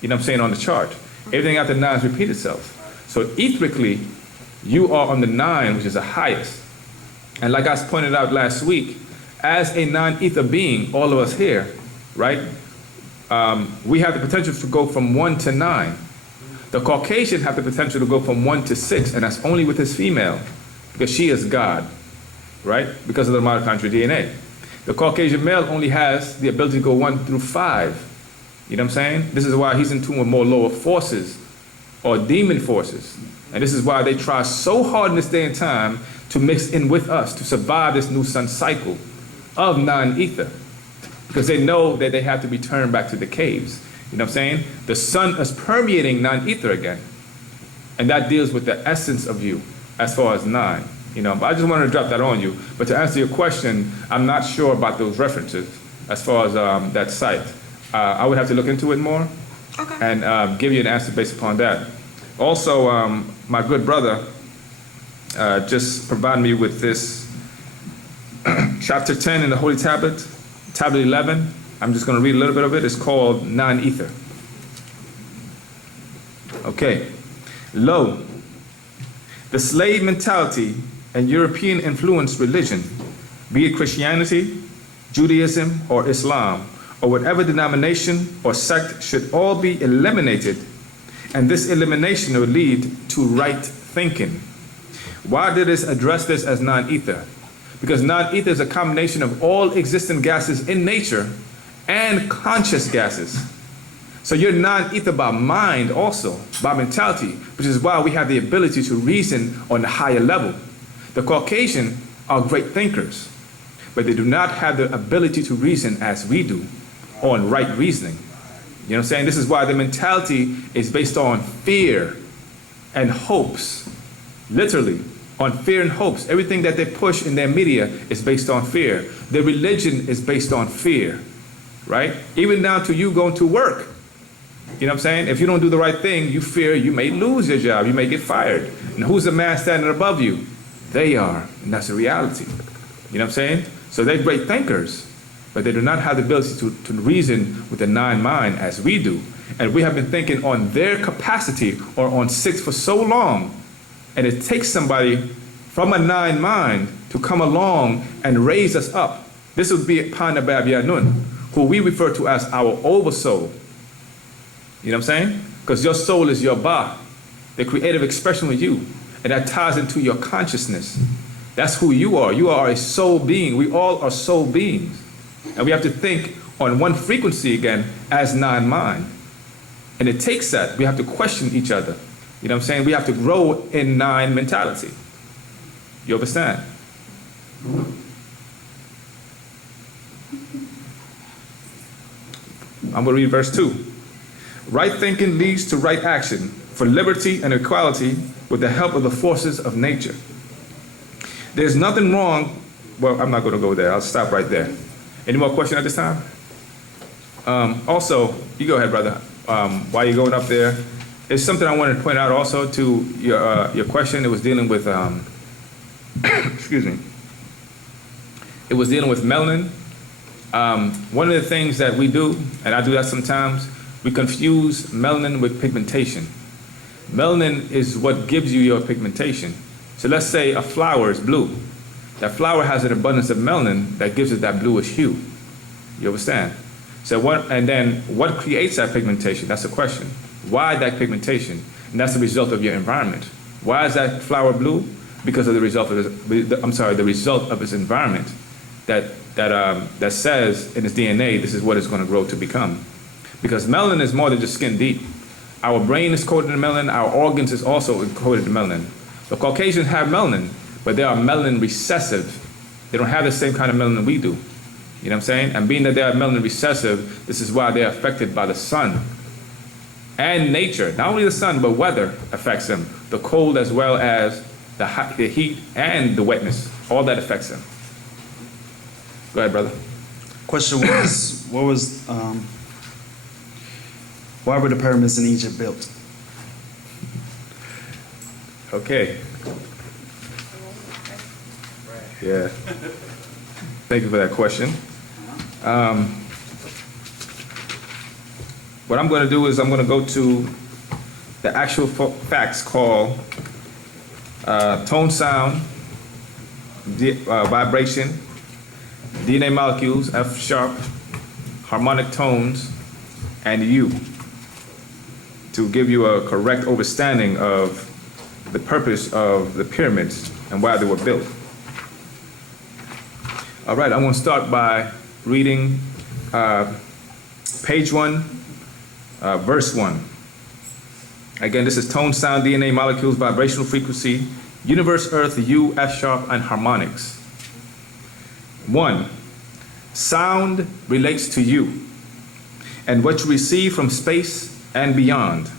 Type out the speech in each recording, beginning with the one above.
you know what I'm saying, on the chart. Everything after 9 repeats itself. So etherically, you are on the 9, which is the highest. And like I pointed out last week, as a non-ether being, all of us here, right, we have the potential to go from 1 to 9. The Caucasian have the potential to go from 1 to 6, and that's only with his female, because she is God, right, because of the mitochondrial DNA. The Caucasian male only has the ability to go 1 through 5. You know what I'm saying? This is why he's in tune with more lower forces or demon forces. And this is why they try so hard in this day and time to mix in with us to survive this new sun cycle of non-ether. Because they know that they have to return back to the caves. You know what I'm saying? The sun is permeating non-ether again. And that deals with the essence of you as far as 9. You know, but I just wanted to drop that on you. But to answer your question, I'm not sure about those references as far as that site. I would have to look into it more and give you an answer based upon that. Also, my good brother just provided me with this chapter 10 in the Holy Tablet, Tablet 11. I'm just going to read a little bit of it. It's called Non-Ether. Okay. Lo, the slave mentality and European influenced religion, be it Christianity, Judaism, or Islam, or whatever denomination or sect, should all be eliminated, and this elimination will lead to right thinking. Why did this address this as non-ether? Because non-ether is a combination of all existent gases in nature and conscious gases. So you're non-ether by mind also, by mentality, which is why we have the ability to reason on the higher level. The Caucasian are great thinkers, but they do not have the ability to reason as we do on right reasoning. You know what I'm saying? This is why the mentality is based on fear and hopes, literally. On fear and hopes. Everything that they push in their media is based on fear. Their religion is based on fear, right? Even down to you going to work. You know what I'm saying? If you don't do the right thing, you fear you may lose your job, you may get fired. And who's the man standing above you? They are, and that's the reality. You know what I'm saying? So they're great thinkers, but they do not have the ability to reason with the 9 mind as we do. And we have been thinking on their capacity or on 6 for so long. And it takes somebody from a 9 mind to come along and raise us up. This would be Panabab Yanun, who we refer to as our oversoul. You know what I'm saying? Because your soul is your ba, the creative expression of you. And that ties into your consciousness. That's who you are. You are a soul being. We all are soul beings. And we have to think on one frequency again as 9 mind. And it takes that. We have to question each other. You know what I'm saying? We have to grow in 9 mentality. You understand? I'm going to read verse 2. Right thinking leads to right action for liberty and equality with the help of the forces of nature. There's nothing wrong. Well, I'm not going to go there. I'll stop right there. Any more questions at this time? Also, you go ahead, brother. While you're going up there, it's something I wanted to point out also to your question. It was dealing with, excuse me. It was dealing with melanin. One of the things that we do, and I do that sometimes, we confuse melanin with pigmentation. Melanin is what gives you your pigmentation. So let's say a flower is blue. That flower has an abundance of melanin that gives it that bluish hue. You understand? So and then what creates that pigmentation? That's the question. Why that pigmentation? And that's the result of your environment. Why is that flower blue? Because of the result of the result of its environment that says in its DNA this is what it's going to grow to become. Because melanin is more than just skin deep. Our brain is coated in melanin. Our organs is also coated in melanin. The Caucasians have melanin, but they are melanin recessive. They don't have the same kind of melanin we do. You know what I'm saying? And being that they are melanin recessive, this is why they're affected by the sun and nature. Not only the sun, but weather affects them. The cold as well as the heat and the wetness. All that affects them. Go ahead, brother. Question was, why were the pyramids in Egypt built? Okay. Yeah. Thank you for that question. what I'm going to do is I'm going to go to the actual facts called tone, sound, vibration, DNA molecules, F sharp, harmonic tones, and U, to give you a correct understanding of the purpose of the pyramids and why they were built. All right, I'm going to start by reading page 1, verse 1. Again, this is tone, sound, DNA, molecules, vibrational frequency, universe, earth, U, F sharp, and harmonics. 1. Sound relates to you and what you receive from space and beyond.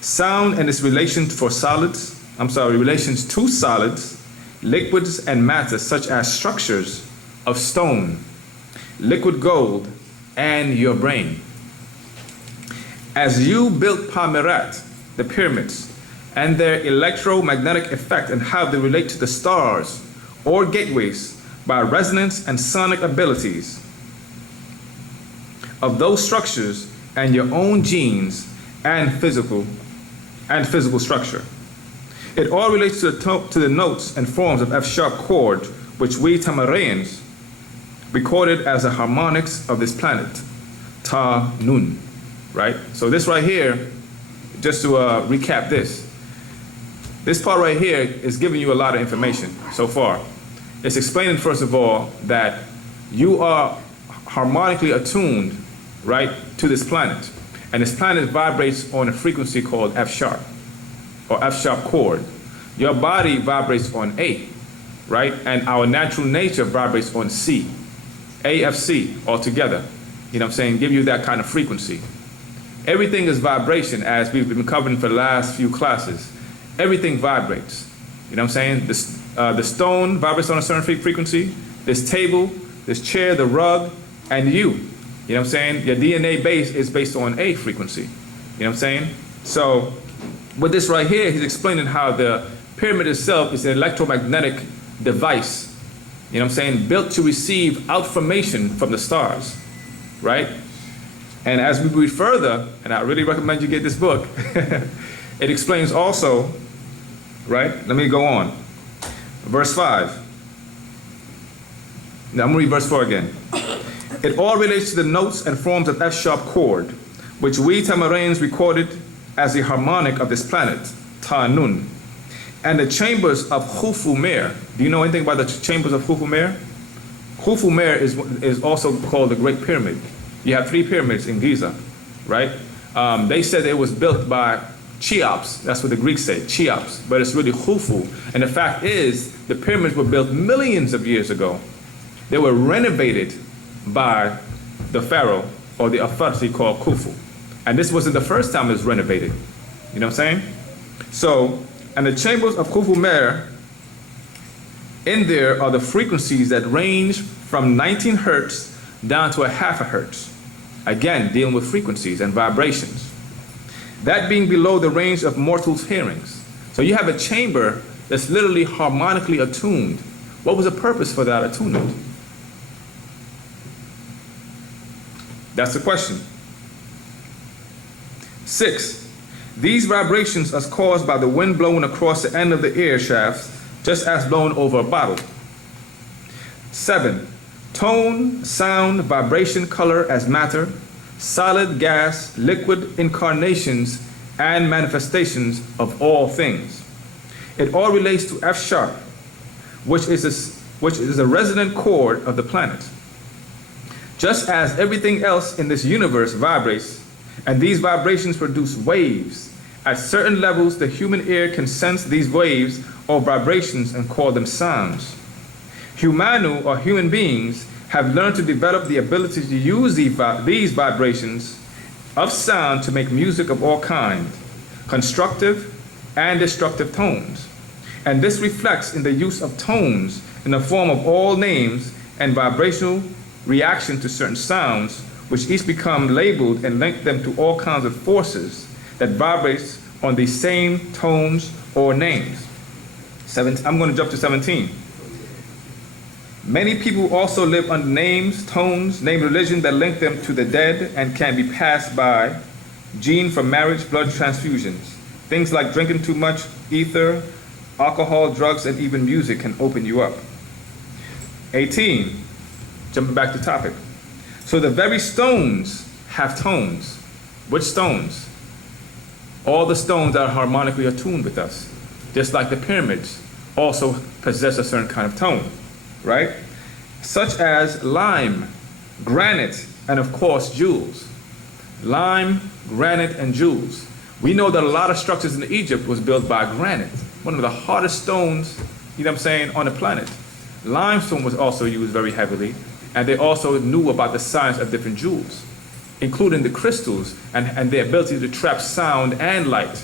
Sound and its relations to solids, liquids, and matter, such as structures of stone, liquid gold, and your brain. As you built Pamirat, the pyramids, and their electromagnetic effect and how they relate to the stars or gateways by resonance and sonic abilities of those structures and your own genes and physical structure. It all relates to the notes and forms of F sharp chord, which we Tamarayans recorded as the harmonics of this planet, Ta Nun, right? So this right here, just to recap this part right here is giving you a lot of information so far. It's explaining, first of all, that you are harmonically attuned, right, to this planet. And this planet vibrates on a frequency called F sharp, or F sharp chord. Your body vibrates on A, right? And our natural nature vibrates on C, AFC altogether. You know what I'm saying? Give you that kind of frequency. Everything is vibration, as we've been covering for the last few classes. Everything vibrates. You know what I'm saying? The stone vibrates on a certain frequency. This table, this chair, the rug, and you. You know what I'm saying? Your DNA base is based on A frequency. You know what I'm saying? So with this right here, he's explaining how the pyramid itself is an electromagnetic device. You know what I'm saying? Built to receive outformation from the stars, right? And as we read further, and I really recommend you get this book, it explains also, right? Let me go on. Verse 5. Now I'm going to read verse 4 again. It all relates to the notes and forms of F sharp chord, which we Tamarayans recorded as the harmonic of this planet, Ta Nun, and the chambers of Khufu Mer. Do you know anything about the chambers of Khufu Mer? Khufu Mer is also called the Great Pyramid. You have 3 pyramids in Giza, right? They said it was built by Cheops. That's what the Greeks say, Cheops, but it's really Khufu. And the fact is, the pyramids were built millions of years ago. They were renovated by the pharaoh or the authority called Khufu. And this wasn't the first time it was renovated. You know what I'm saying? So, and the chambers of Khufu Mer, in there are the frequencies that range from 19 hertz down to a half a hertz. Again, dealing with frequencies and vibrations. That being below the range of mortals' hearings. So you have a chamber that's literally harmonically attuned. What was the purpose for that attunement? That's the question. 6. These vibrations are caused by the wind blowing across the end of the air shafts, just as blown over a bottle. 7. Tone, sound, vibration, color as matter, solid, gas, liquid incarnations, and manifestations of all things. It all relates to F sharp, which is a resonant chord of the planet. Just as everything else in this universe vibrates, and these vibrations produce waves, at certain levels the human ear can sense these waves or vibrations and call them sounds. Humanu, or human beings, have learned to develop the ability to use these vibrations of sound to make music of all kinds, constructive and destructive tones. And this reflects in the use of tones in the form of all names and vibrational reaction to certain sounds, which each become labeled and link them to all kinds of forces that vibrates on these same tones or names. I'm going to jump to 17. Many people also live under names, tones, name religion that link them to the dead and can be passed by gene from marriage, blood transfusions. Things like drinking too much ether, alcohol, drugs, and even music can open you up. 18, jumping back to topic. So the very stones have tones. Which stones? All the stones are harmonically attuned with us. Just like the pyramids also possess a certain kind of tone, right? Such as lime, granite, and of course jewels. Lime, granite, and jewels. We know that a lot of structures in Egypt was built by granite, one of the hardest stones, you know what I'm saying, on the planet. Limestone was also used very heavily, and they also knew about the science of different jewels, including the crystals and their ability to trap sound and light.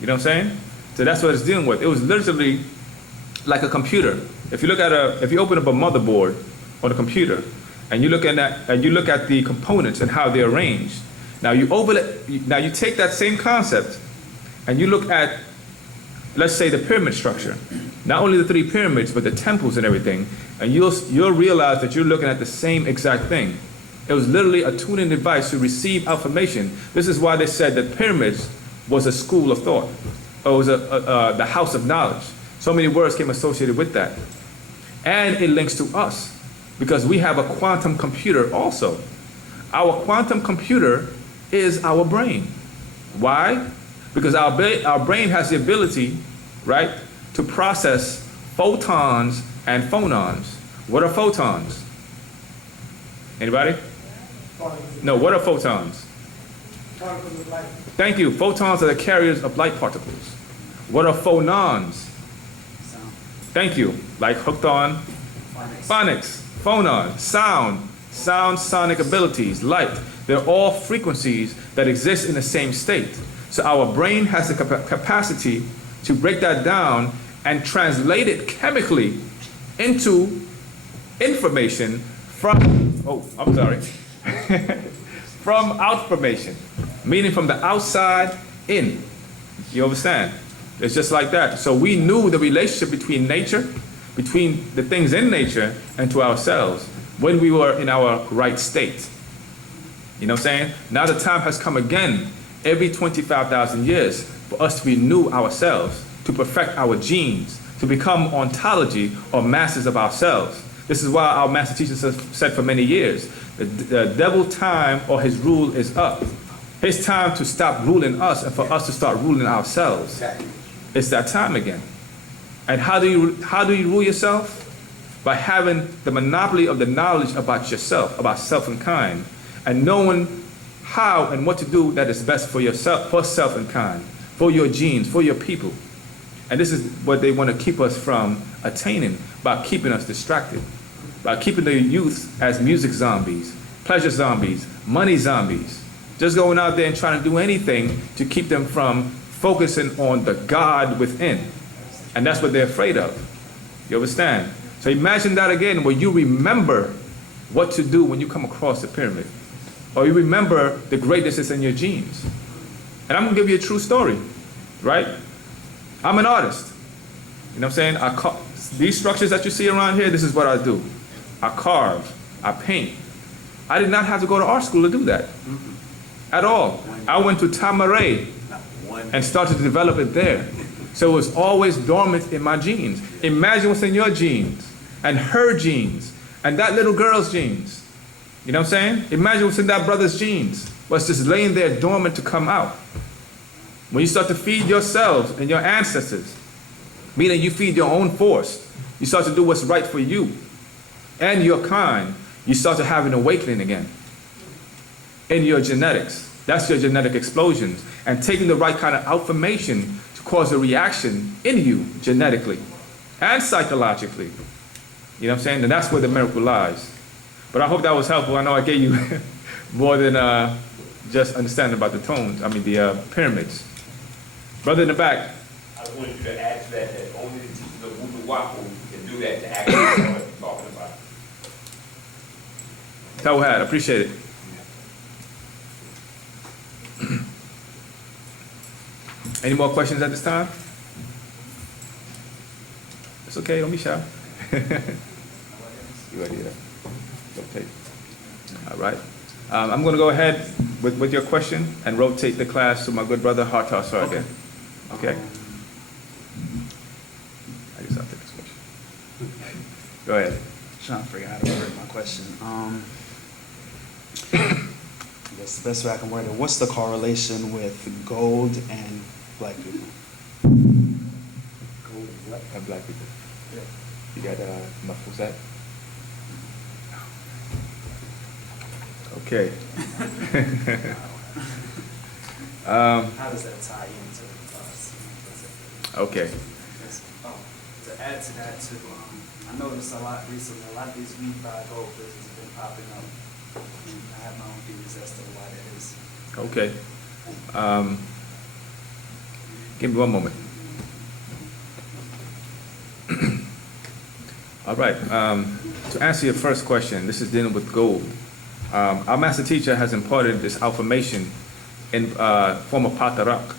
You know what I'm saying? So that's what it's dealing with. It was literally like a computer. If you open up a motherboard on a computer, and you look at the components and how they're arranged. Now you take that same concept, and you look at, let's say, the pyramid structure. Not only the 3 pyramids, but the temples and everything, and you'll realize that you're looking at the same exact thing. It was literally a tuning device to receive information. This is why they said that pyramids was a school of thought, or it was the house of knowledge. So many words came associated with that. And it links to us, because we have a quantum computer also. Our quantum computer is our brain. Why? Because our brain has the ability, right, to process photons and phonons. What are photons? Anybody? No, what are photons? Particles of light. Thank you. Photons are the carriers of light particles. What are phonons? Sound. Thank you. Like hooked on phonics, phonon, sound, sonic abilities, light. They're all frequencies that exist in the same state. So our brain has the capacity to break that down and translate it chemically into information from outformation, meaning from the outside in. You understand? It's just like that. So we knew the relationship between nature, between the things in nature, and to ourselves when we were in our right state. You know what I'm saying? Now the time has come again, every 25,000 years, for us to renew ourselves, to perfect our genes, to become ontology or masters of ourselves. This is why our master teachers have said for many years, the devil's time or his rule is up. It's time to stop ruling us and for us to start ruling ourselves. It's that time again. And how do you rule yourself? By having the monopoly of the knowledge about yourself, about self and kind, and knowing how and what to do that is best for yourself, for self and kind, for your genes, for your people. And this is what they want to keep us from attaining by keeping us distracted, by keeping the youth as music zombies, pleasure zombies, money zombies, just going out there and trying to do anything to keep them from focusing on the God within. And that's what they're afraid of. You understand? So imagine that again, where you remember what to do when you come across the pyramid, or you remember the greatness that's in your genes. And I'm gonna give you a true story, right? I'm an artist. You know what I'm saying? These structures that you see around here, this is what I do. I carve, I paint. I did not have to go to art school to do that at all. I went to Tamaray and started to develop it there. So it was always dormant in my genes. Imagine what's in your genes and her genes and that little girl's genes. You know what I'm saying? Imagine what's in that brother's genes. What's just laying there dormant to come out. When you start to feed yourselves and your ancestors, meaning you feed your own force, you start to do what's right for you and your kind, you start to have an awakening again in your genetics. That's your genetic explosions. And taking the right kind of information to cause a reaction in you genetically and psychologically. You know what I'm saying? And that's where the miracle lies. But I hope that was helpful. I know I gave you more than just understanding about the tones, the pyramids. Brother in the back. I wanted you to add to that only the teachers of Wu-nuwaupu can do that to actually know what you're talking about. Tawad, appreciate it. Any more questions at this time? It's okay, don't be shy. You ready to rotate? All right. I'm going to go ahead with your question and rotate the class to my good brother Hartar again. Okay? I guess I'll take this question. Go ahead. Trying to figure out how to word my question. I guess the best way I can word it, what's the correlation with gold and black people? Gold and black people. Yeah. You got Wu-Sabat? Okay. How does that tie into us? Okay. To add to that too, I noticed a lot recently, a lot of these weed by gold businesses have been popping up. And I have my own theories as to why that is. Okay. Give me one moment. All right. To answer your first question, this is dealing with gold. Our master teacher has imparted this affirmation in form of patarak,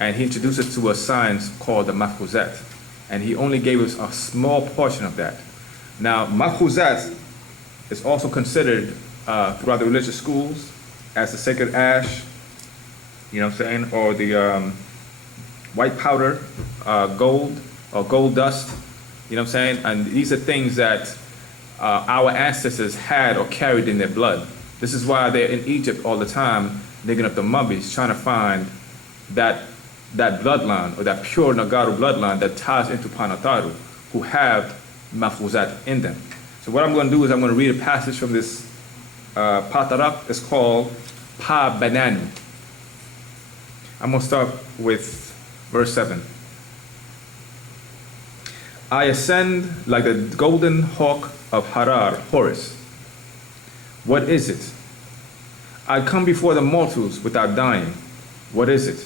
and he introduced it to a science called the mafkuzat, and he only gave us a small portion of that. Now, mafkuzat is also considered throughout the religious schools as the sacred ash, you know what I'm saying, or the white powder, gold, or gold dust, you know what I'm saying, and these are things that our ancestors had or carried in their blood. This is why they're in Egypt all the time, digging up the mummies, trying to find that bloodline, or that pure Nagaru bloodline that ties into Panataru, who have mafuzat in them. So what I'm going to do is I'm going to read a passage from this Patarak. It's called Pa Banani. I'm going to start with verse 7. I ascend like the golden hawk of Harar, Horus. What is it? I come before the mortals without dying. What is it?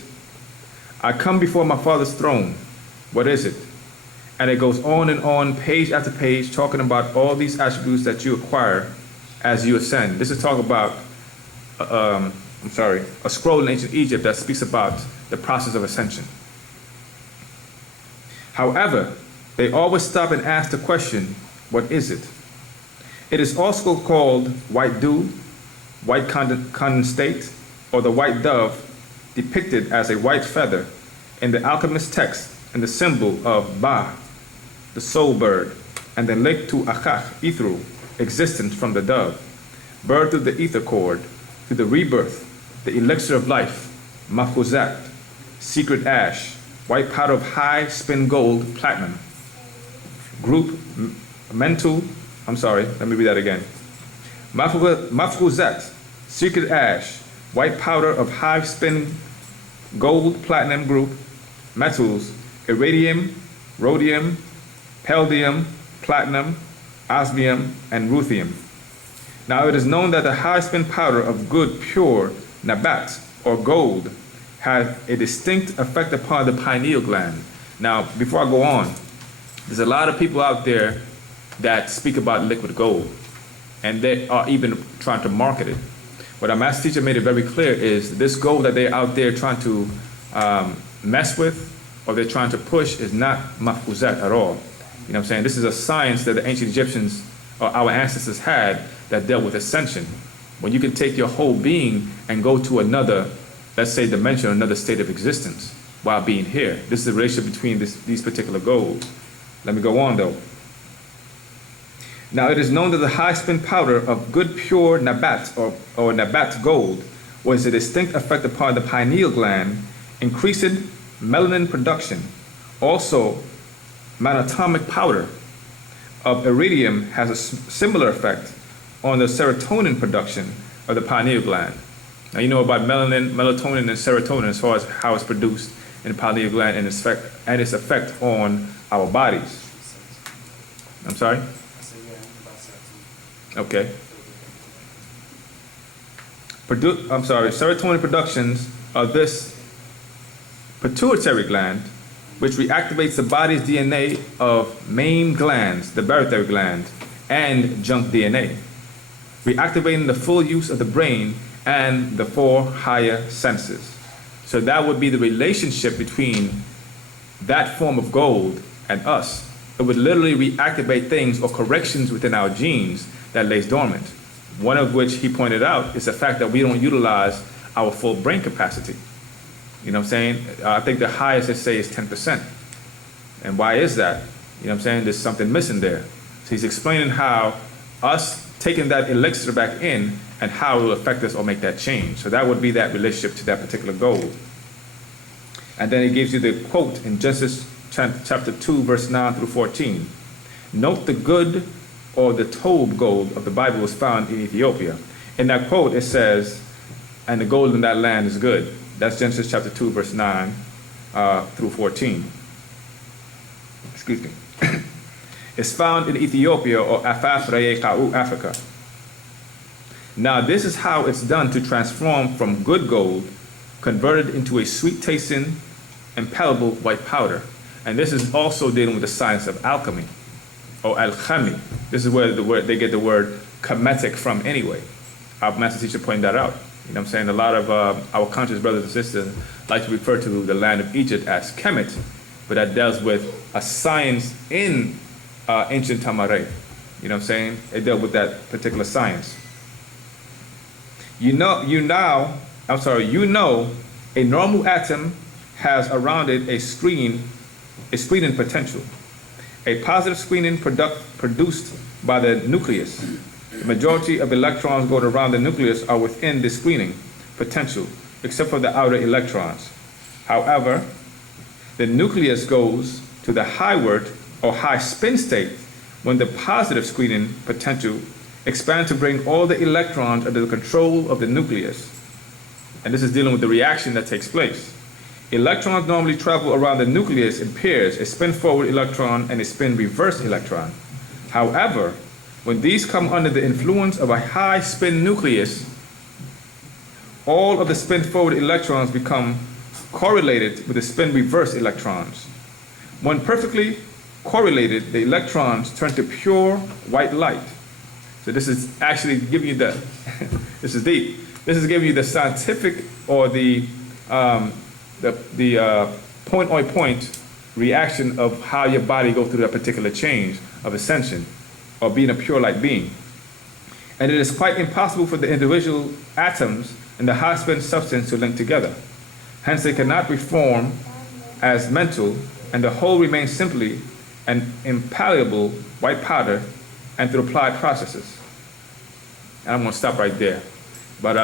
I come before my Father's throne. What is it? And it goes on, page after page, talking about all these attributes that you acquire as you ascend. This is talking about, a scroll in ancient Egypt that speaks about the process of ascension. However, they always stop and ask the question, what is it? It is also called white dew, white condensate, or the white dove, depicted as a white feather in the alchemist text and the symbol of Ba, the soul bird, and then linked to Akach, Ithru, existence from the dove, birth through the ether cord, through the rebirth, the elixir of life, mafuzat, secret ash, white powder of high spin gold, platinum, group mental, let me read that again. Mafuzat, secret ash, white powder of high spin gold, platinum group, metals, iridium, rhodium, palladium, platinum, osmium, and ruthenium. Now it is known that the high spin powder of good, pure nabat, or gold, has a distinct effect upon the pineal gland. Now, before I go on, there's a lot of people out there that speak about liquid gold, and they are even trying to market it. What our master teacher made it very clear is this gold that they're out there trying to mess with, or they're trying to push, is not mafkuzat at all. You know what I'm saying? This is a science that the ancient Egyptians, or our ancestors, had that dealt with ascension. When you can take your whole being and go to another, let's say, dimension, another state of existence while being here. This is the relationship between these particular golds. Let me go on though. Now it is known that the high spin powder of good pure nabat, or nabat gold, was a distinct effect upon the pineal gland, increasing melanin production. Also, monatomic powder of iridium has a similar effect on the serotonin production of the pineal gland. Now you know about melanin, melatonin, and serotonin as far as how it's produced in the pineal gland and its effect on our bodies. I'm sorry? I said, yeah, about serotonin. Okay. Serotonin productions of this pituitary gland, which reactivates the body's DNA of main glands, the barytheric gland, and junk DNA, reactivating the full use of the brain and the 4 higher senses. So that would be the relationship between that form of gold and us, it would literally reactivate things or corrections within our genes that lays dormant. One of which he pointed out is the fact that we don't utilize our full brain capacity. You know what I'm saying? I think the highest they say is 10%. And why is that? You know what I'm saying? There's something missing there. So he's explaining how us taking that elixir back in and how it will affect us or make that change. So that would be that relationship to that particular goal. And then he gives you the quote in Genesis chapter 2, verse 9 through 14. Note the good or the tobe gold of the Bible was found in Ethiopia. In that quote it says, and the gold in that land is good. That's Genesis chapter 2, verse 9 through 14. Excuse me. It's found in Ethiopia or Africa. Now this is how it's done to transform from good gold converted into a sweet tasting and palatable white powder. And this is also dealing with the science of alchemy or alchemy. This is where they get the word kemetic from anyway. Our master teacher pointed that out. You know what I'm saying? A lot of our conscious brothers and sisters like to refer to the land of Egypt as Kemet, but that deals with a science in ancient Tamaray. You know what I'm saying? It dealt with that particular science. You know, a normal atom has around it a screening potential. A positive screening produced by the nucleus. The majority of electrons going around the nucleus are within the screening potential, except for the outer electrons. However, the nucleus goes to the highward or high spin state when the positive screening potential expands to bring all the electrons under the control of the nucleus. And this is dealing with the reaction that takes place. Electrons normally travel around the nucleus in pairs, a spin forward electron and a spin reverse electron. However, when these come under the influence of a high spin nucleus, all of the spin forward electrons become correlated with the spin reverse electrons. When perfectly correlated, the electrons turn to pure white light. So this is actually giving you the, this is deep. This is giving you the scientific or the point reaction of how your body goes through that particular change of ascension or being a pure light being. And it is quite impossible for the individual atoms in the high spin substance to link together. Hence they cannot reform as mental, and the whole remains simply an impalpable white powder and through applied processes. And I'm going to stop right there. But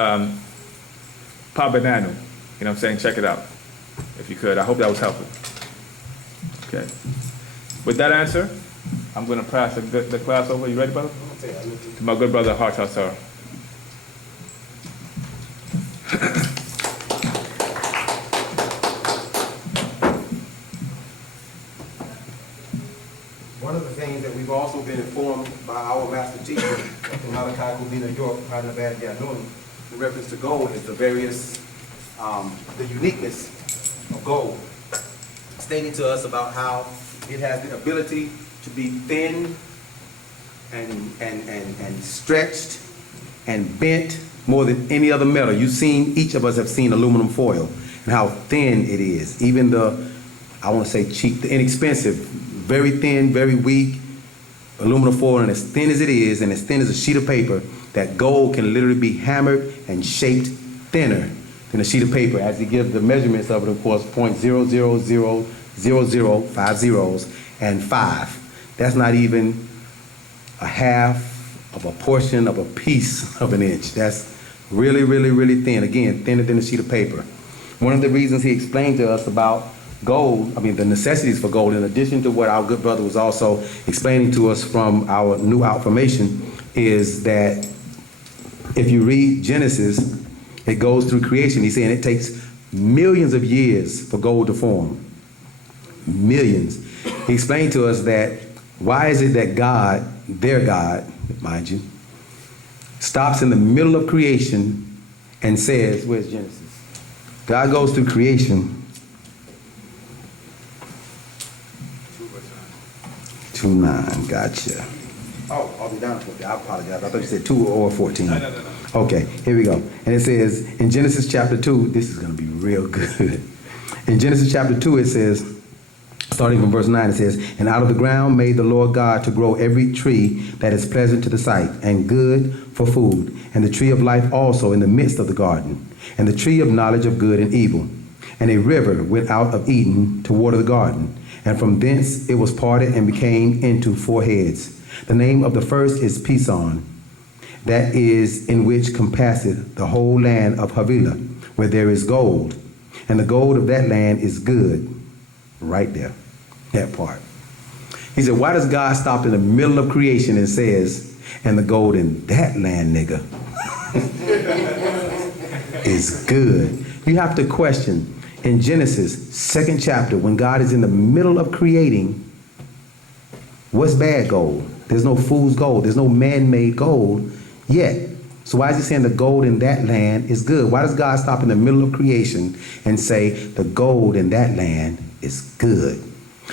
Pa Bananu, you know what I'm saying? Check it out, if you could. I hope that was helpful. Okay. With that answer, I'm going to pass the class over. You ready, brother? To my good brother, Harta Sir. One of the things that we've also been informed by our master teacher, Dr. Malachi Kubina York, in reference to gold, is the various, the uniqueness of gold, stating to us about how it has the ability to be thin and stretched and bent more than any other metal. You've seen, each of us have seen aluminum foil and how thin it is. Even the, I want to say cheap, the inexpensive, very thin, very weak aluminum foil, and as thin as it is, and as thin as a sheet of paper, that gold can literally be hammered and shaped thinner than a sheet of paper, as he gives the measurements of it, of course, 0.00000, 5 zeros, and 5. That's not even a half of a portion of a piece of an inch. That's really, really, really thin. Again, thinner than a sheet of paper. One of the reasons he explained to us about gold, the necessities for gold, in addition to what our good brother was also explaining to us from our Wu-nuwaup formation, is that if you read Genesis, it goes through creation. He's saying it takes millions of years for gold to form. Millions. He explained to us that why is it that God, their God, mind you, stops in the middle of creation and says, where's Genesis? God goes through creation. 2:9, gotcha. Oh, I'll be down to it. I apologize. I thought you said 2 or 14. No. Okay, here we go. And it says in Genesis chapter 2, this is going to be real good. In Genesis chapter 2, it says, Starting from verse 9, it says, "And out of the ground made the Lord God to grow every tree that is pleasant to the sight, and good for food, and the tree of life also in the midst of the garden, and the tree of knowledge of good and evil. And a river went out of Eden to water the garden, and from thence it was parted and became into 4 heads. The name of the first is Pison, that is in which compasseth the whole land of Havilah, where there is gold, and the gold of that land is good." Right there, that part. He said, why does God stop in the middle of creation and says, "And the gold in that land, nigga, is good"? You have to question, in Genesis, 2nd chapter, when God is in the middle of creating, what's bad gold? There's no fool's gold. There's no man-made gold yet. So why is he saying the gold in that land is good? Why does God stop in the middle of creation and say the gold in that land is good?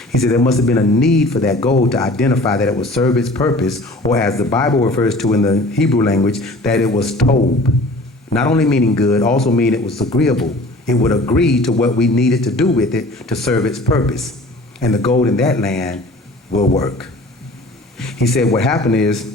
He said there must have been a need for that gold to identify that it would serve its purpose, or as the Bible refers to in the Hebrew language, that it was tob. Not only meaning good, also meaning it was agreeable. It would agree to what we needed to do with it to serve its purpose. And the gold in that land will work. He said what happened is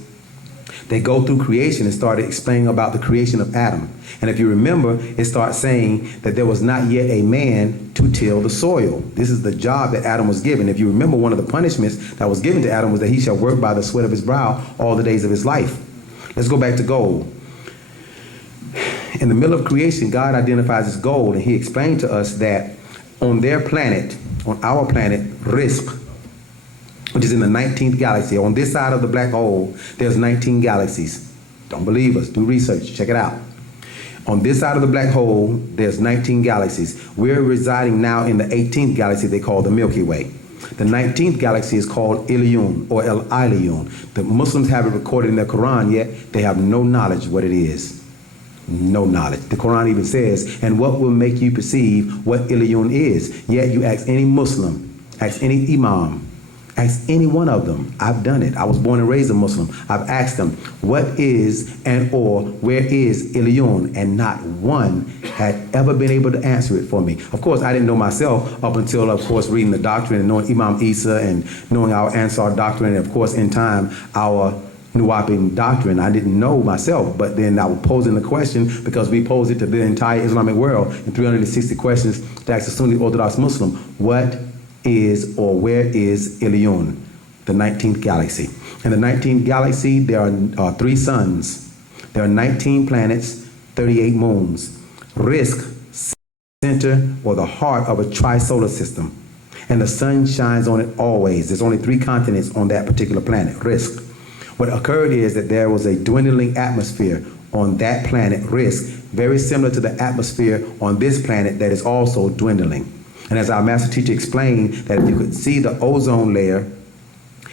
they go through creation and started explaining about the creation of Adam. And if you remember, it starts saying that there was not yet a man to till the soil. This is the job that Adam was given. If you remember, one of the punishments that was given to Adam was that he shall work by the sweat of his brow all the days of his life. Let's go back to gold. In the middle of creation, God identifies as gold, and he explained to us that on their planet, on our planet, Risk, which is in the 19th galaxy. On this side of the black hole, there's 19 galaxies. Don't believe us, do research, check it out. On this side of the black hole, there's 19 galaxies. We're residing now in the 18th galaxy they call the Milky Way. The 19th galaxy is called Ilion, or El Ilion. The Muslims have it recorded in their Quran, yet they have no knowledge what it is. No knowledge. The Quran even says, "And what will make you perceive what Ilion is?" Yet you ask any Muslim, ask any Imam, ask any one of them. I've done it. I was born and raised a Muslim. I've asked them, what is and or where is Ilion? And not one had ever been able to answer it for me. Of course, I didn't know myself up until, of course, reading the Doctrine and knowing Imam Isa and knowing our Ansar Doctrine, and of course, in time, our Wu-nuwaupu doctrine. I didn't know myself, but then I was posing the question because we posed it to the entire Islamic world in 360 questions to ask the Sunni Orthodox Muslim, what is or where is Ilion, the 19th galaxy? In the 19th galaxy, there are 3 suns. There are 19 planets, 38 moons. Risk, center or the heart of a tri-solar system. And the sun shines on it always. There's only 3 continents on that particular planet, Risk. What occurred is that there was a dwindling atmosphere on that planet, Risk, very similar to the atmosphere on this planet that is also dwindling. And as our master teacher explained, that if you could see the ozone layer,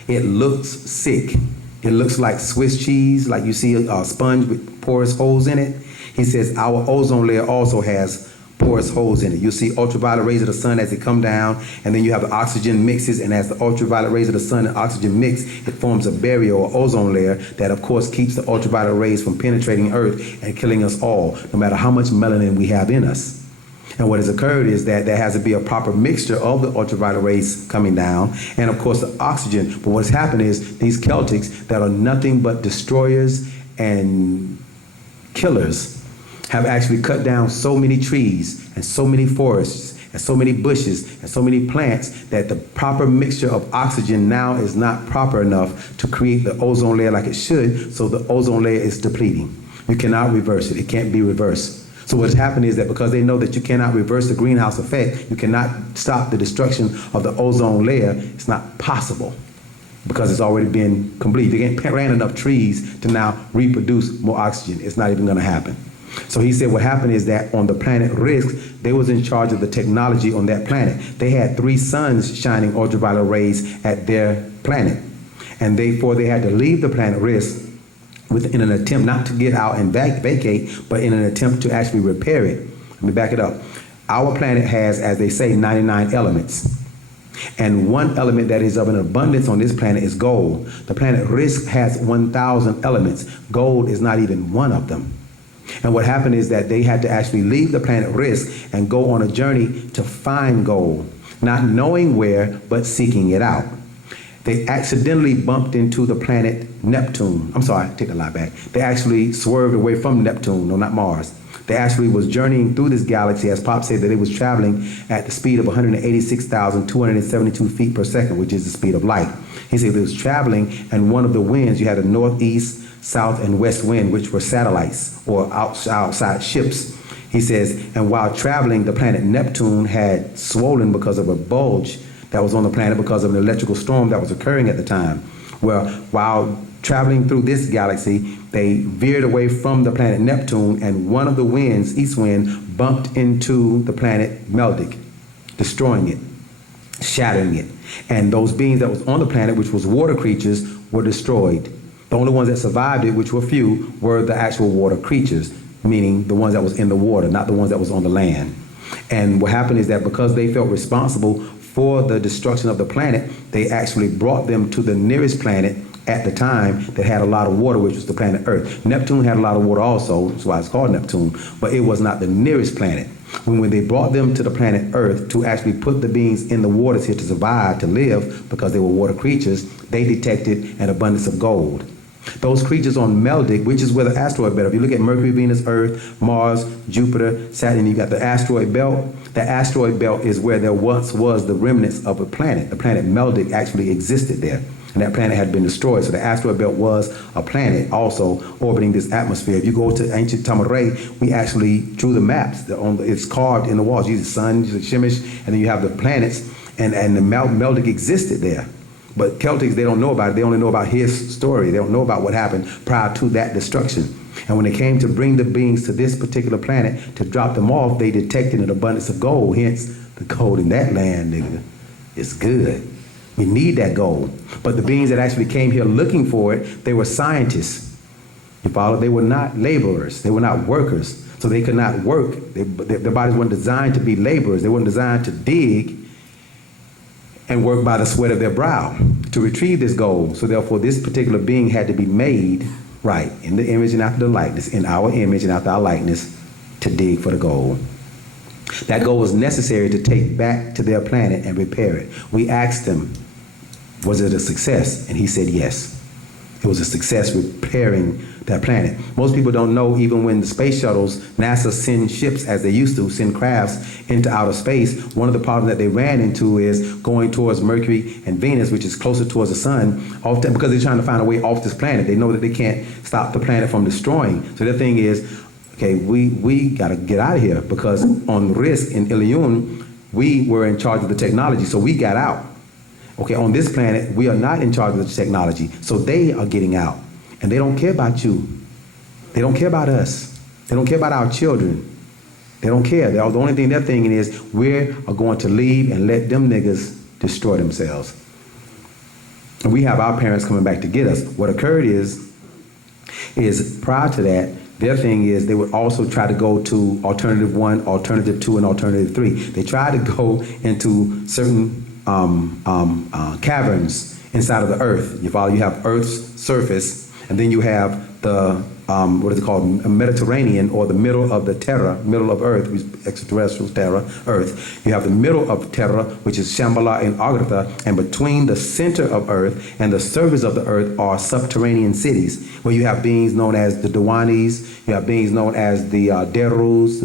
it looks sick. It looks like Swiss cheese, like you see a sponge with porous holes in it. He says our ozone layer also has porous holes in it. You see ultraviolet rays of the sun as they come down, and then you have the oxygen mixes, and as the ultraviolet rays of the sun and oxygen mix, it forms a barrier or ozone layer that of course keeps the ultraviolet rays from penetrating Earth and killing us all, no matter how much melanin we have in us. And what has occurred is that there has to be a proper mixture of the ultraviolet rays coming down and of course the oxygen. But what's happened is these Celtics that are nothing but destroyers and killers have actually cut down so many trees and so many forests and so many bushes and so many plants that the proper mixture of oxygen now is not proper enough to create the ozone layer like it should, so the ozone layer is depleting. You cannot reverse it. It can't be reversed. So what's happened is that because they know that you cannot reverse the greenhouse effect, you cannot stop the destruction of the ozone layer, it's not possible because it's already been complete. They can't plant enough trees to now reproduce more oxygen. It's not even going to happen. So he said what happened is that on the planet Risk, they was in charge of the technology on that planet. They had 3 suns shining ultraviolet rays at their planet. And therefore they had to leave the planet Risk in an attempt not to get out and vacate, but in an attempt to actually repair it. Let me back it up. Our planet has, as they say, 99 elements. And one element that is of an abundance on this planet is gold. The planet Risk has 1,000 elements. Gold is not even one of them. And what happened is that they had to actually leave the planet Risk and go on a journey to find gold. not knowing where, but seeking it out. They accidentally bumped into the planet Neptune. I'm sorry, take the lie back. They actually swerved away from Neptune, no, not Mars. They actually was journeying through this galaxy, as Pop said, that it was traveling at the speed of 186,272 feet per second, which is the speed of light. He said it was traveling, and one of the winds, you had a northeast, south, and west wind, which were satellites or outside ships. He says, and while traveling, the planet Neptune had swollen because of a bulge that was on the planet because of an electrical storm that was occurring at the time. Well, while traveling through this galaxy, they veered away from the planet Neptune, and one of the winds, east wind, bumped into the planet Meldic, destroying it, shattering it. And those beings that was on the planet, which was water creatures, were destroyed. The only ones that survived it, which were few, were the actual water creatures, meaning the ones that was in the water, not the ones that was on the land. And what happened is that because they felt responsible for the destruction of the planet, they actually brought them to the nearest planet at the time that had a lot of water, which was the planet Earth. Neptune had a lot of water also, that's why it's called Neptune, but it was not the nearest planet. When they brought them to the planet Earth to actually put the beings in the waters here to survive, to live, because they were water creatures, they detected an abundance of gold. Those creatures on Meldic, which is where the asteroid belt, if you look at Mercury, Venus, Earth, Mars, Jupiter, Saturn, you got the asteroid belt. The asteroid belt is where there once was the remnants of a planet. The planet Meldic actually existed there, and that planet had been destroyed. So the asteroid belt was a planet also orbiting this atmosphere. If you go to ancient Tamaray, we actually drew the maps. It's carved in the walls. You see the sun, you see Shemesh, and then you have the planets, and the Meldic existed there. But Celtics, they don't know about it. They only know about his story. They don't know about what happened prior to that destruction. And when they came to bring the beings to this particular planet to drop them off, they detected an abundance of gold. Hence, the gold in that land, nigga, is good. We need that gold. But the beings that actually came here looking for it, they were scientists. You follow? They were not laborers. They were not workers. So they could not work. Their bodies weren't designed to be laborers. They weren't designed to dig and work by the sweat of their brow to retrieve this gold. So therefore, this particular being had to be made right, in the image and after the likeness, in our image and after our likeness, to dig for the gold. That gold was necessary to take back to their planet and repair it. We asked him, was it a success? And he said yes. It was a success repairing that planet. Most people don't know, even when the space shuttles, NASA sends ships, as they used to, send crafts into outer space, one of the problems that they ran into is going towards Mercury and Venus, which is closer towards the sun, often because they're trying to find a way off this planet. They know that they can't stop the planet from destroying. So their thing is, okay, we got to get out of here, because on risk in Ilion, we were in charge of the technology, so we got out. Okay, on this planet, we are not in charge of the technology, so they are getting out. And they don't care about you. They don't care about us. They don't care about our children. They don't care. The only thing they're thinking is, we are going to leave and let them niggas destroy themselves. And we have our parents coming back to get us. What occurred is prior to that, their thing is they would also try to go to alternative 1, alternative 2, and alternative 3. They tried to go into certain caverns inside of the earth. You follow? You have Earth's surface, and then you have the what is it called, Mediterranean, or the middle of the Terra, middle of Earth, which is extraterrestrial Terra, Earth. You have the middle of Terra, which is Shambhala and Agartha, and between the center of Earth and the surface of the Earth are subterranean cities, where you have beings known as the Dewanis, you have beings known as the Deros,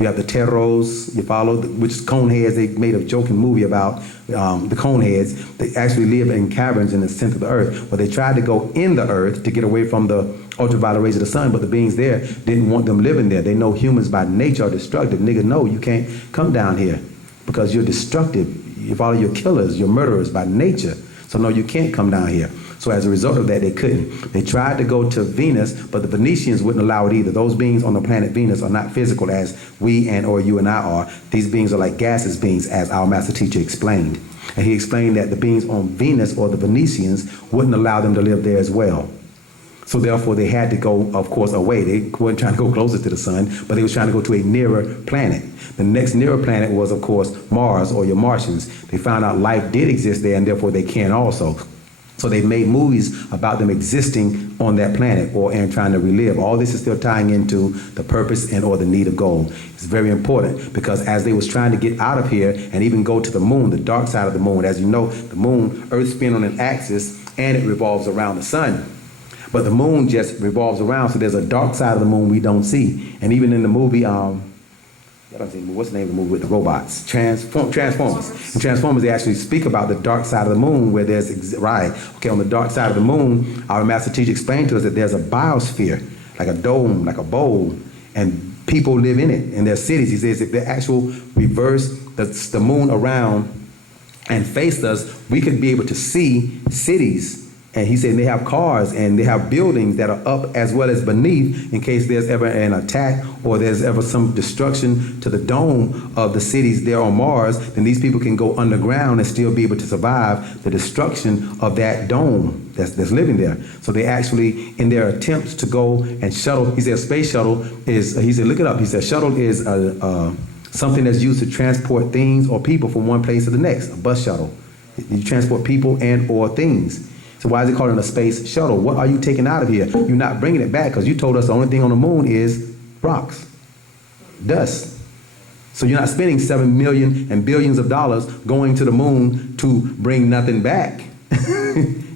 you have the Terros, you follow, which is coneheads. They made a joking movie about the coneheads. They actually live in caverns in the center of the Earth, where they tried to go in the Earth to get away from the ultraviolet rays of the sun, but the beings there didn't want them living there. They know humans by nature are destructive. Nigga, no, you can't come down here because you're destructive. You follow, your killers, your murderers by nature. So no, you can't come down here. So as a result of that, they couldn't. They tried to go to Venus, but the Venetians wouldn't allow it either. Those beings on the planet Venus are not physical as we and or you and I are. These beings are like gaseous beings, as our master teacher explained. And he explained that the beings on Venus, or the Venetians, wouldn't allow them to live there as well. So therefore, they had to go, of course, away. They weren't trying to go closer to the sun, but they were trying to go to a nearer planet. The next nearer planet was, of course, Mars, or your Martians. They found out life did exist there, and therefore they can also. So they've made movies about them existing on that planet and trying to relive. All this is still tying into the purpose and or the need of gold. It's very important because as they was trying to get out of here and even go to the moon, the dark side of the moon, as you know, the moon, Earth spins on an axis and it revolves around the sun. But the moon just revolves around, so there's a dark side of the moon we don't see. And even in the movie, what's the name of the movie with the robots? Transformers. In Transformers, they actually speak about the dark side of the moon where there's, on the dark side of the moon, our master teacher explained to us that there's a biosphere, like a dome, like a bowl, and people live in it, in their cities. He says if the actual reverse the moon around and faced us, we could be able to see cities. And he said they have cars and they have buildings that are up as well as beneath in case there's ever an attack or there's ever some destruction to the dome of the cities there on Mars, then these people can go underground and still be able to survive the destruction of that dome that's living there. So they actually, in their attempts to go and shuttle, he said space shuttle is, he said look it up, he said shuttle is something that's used to transport things or people from one place to the next, a bus shuttle. You transport people and or things. So why is it called a space shuttle? What are you taking out of here? You're not bringing it back because you told us the only thing on the moon is rocks, dust. So you're not spending $7 million and billions of dollars going to the moon to bring nothing back.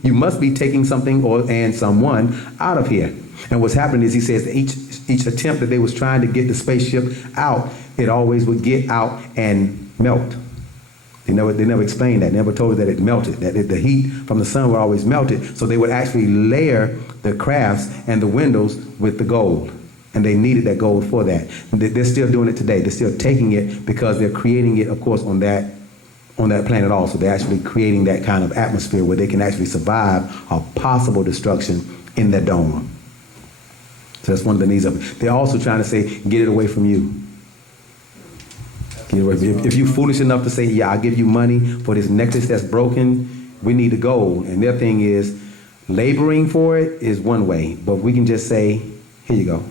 You must be taking something and someone out of here. And what's happening is he says that each attempt that they was trying to get the spaceship out, it always would get out and melt. They never explained that, never told us that it melted, that the heat from the sun would always melt it. So they would actually layer the crafts and the windows with the gold. And they needed that gold for that. They're still doing it today. They're still taking it because they're creating it, of course, on that planet also. They're actually creating that kind of atmosphere where they can actually survive a possible destruction in that dome. So that's one of the needs of it. They're also trying to say, get it away from you. If you're foolish enough to say, yeah, I'll give you money for this necklace that's broken, we need the gold. And their thing is, laboring for it is one way, but we can just say, here you go,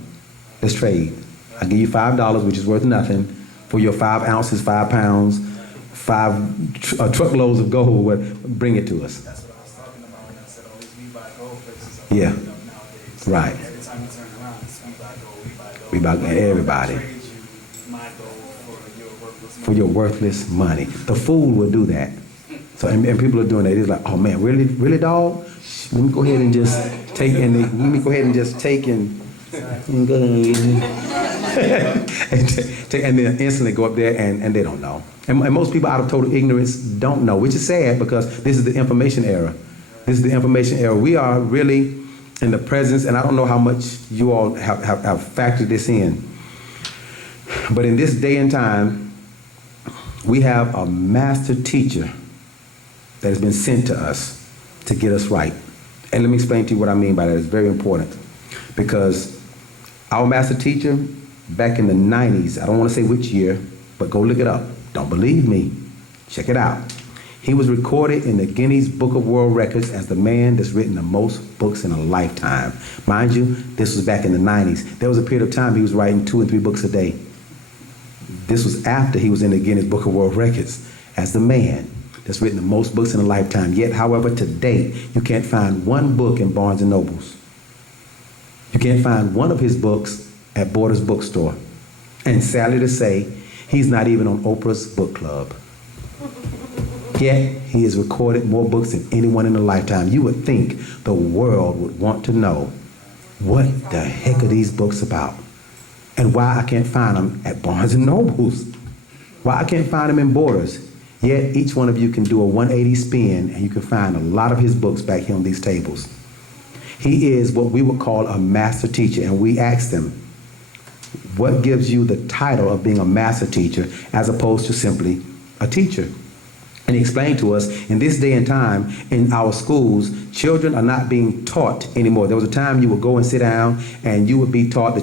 let's trade. I'll give you $5, which is worth nothing, for your 5 ounces, 5 pounds, 5 truckloads of gold, bring it to us. That's what I was talking about when I said, oh, these we buy gold places are Yeah. opening up nowadays. Right. Every time you turn around, it's we buy gold, we buy gold. We buy everybody. I trade you my gold for For your worthless money. The fool will do that. So and people are doing that. It's like, oh man, really, dog? Let me go ahead and just take and and then instantly go up there and they don't know. And most people out of total ignorance don't know, which is sad because this is the information era. This is the information era. We are really in the presence, and I don't know how much you all have factored this in. But in this day and time, we have a master teacher that has been sent to us to get us right. And let me explain to you what I mean by that. It's very important. Because our master teacher, back in the 90s, I don't want to say which year, but go look it up. Don't believe me. Check it out. He was recorded in the Guinness Book of World Records as the man that's written the most books in a lifetime. Mind you, this was back in the 90s. There was a period of time he was writing 2 and 3 books a day. This was after he was in the Guinness Book of World Records as the man that's written the most books in a lifetime. Yet, however, to date, you can't find one book in Barnes & Nobles. You can't find one of his books at Borders Bookstore. And sadly to say, he's not even on Oprah's book club. Yet, he has recorded more books than anyone in a lifetime. You would think the world would want to know, what the heck are these books about? And why I can't find them at Barnes & Nobles. Why I can't find them in Borders. Yet each one of you can do a 180 spin and you can find a lot of his books back here on these tables. He is what we would call a master teacher, and we asked him, what gives you the title of being a master teacher as opposed to simply a teacher? And he explained to us, in this day and time, in our schools, children are not being taught anymore. There was a time you would go and sit down and you would be taught,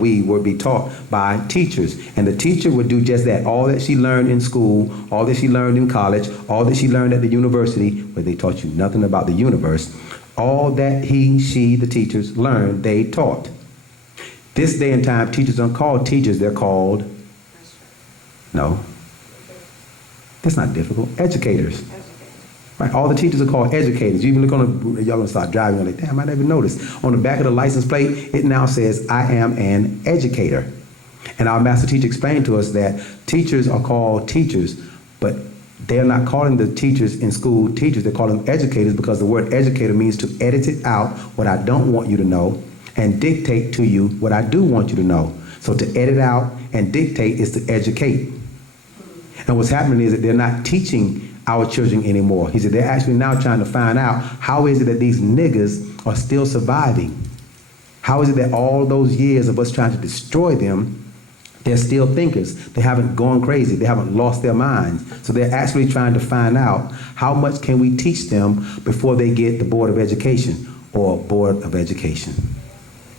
we would be taught by teachers. And the teacher would do just that. All that she learned in school, all that she learned in college, all that she learned at the university, where they taught you nothing about the universe, all that the teachers learned, they taught. This day and time, teachers aren't called teachers, they're called, no. That's not difficult. Educators. Right? All the teachers are called educators. You even look on the, y'all gonna start driving, you're like, damn, I never noticed. On the back of the license plate, it now says, I am an educator. And our master teacher explained to us that teachers are called teachers, but they're not calling the teachers in school teachers, they're calling them educators because the word educator means to edit it out what I don't want you to know and dictate to you what I do want you to know. So to edit out and dictate is to educate. And what's happening is that they're not teaching our children anymore. He said they're actually now trying to find out how is it that these niggas are still surviving? How is it that all those years of us trying to destroy them, they're still thinkers. They haven't gone crazy. They haven't lost their minds. So they're actually trying to find out how much can we teach them before they get the Board of Education or Board of Education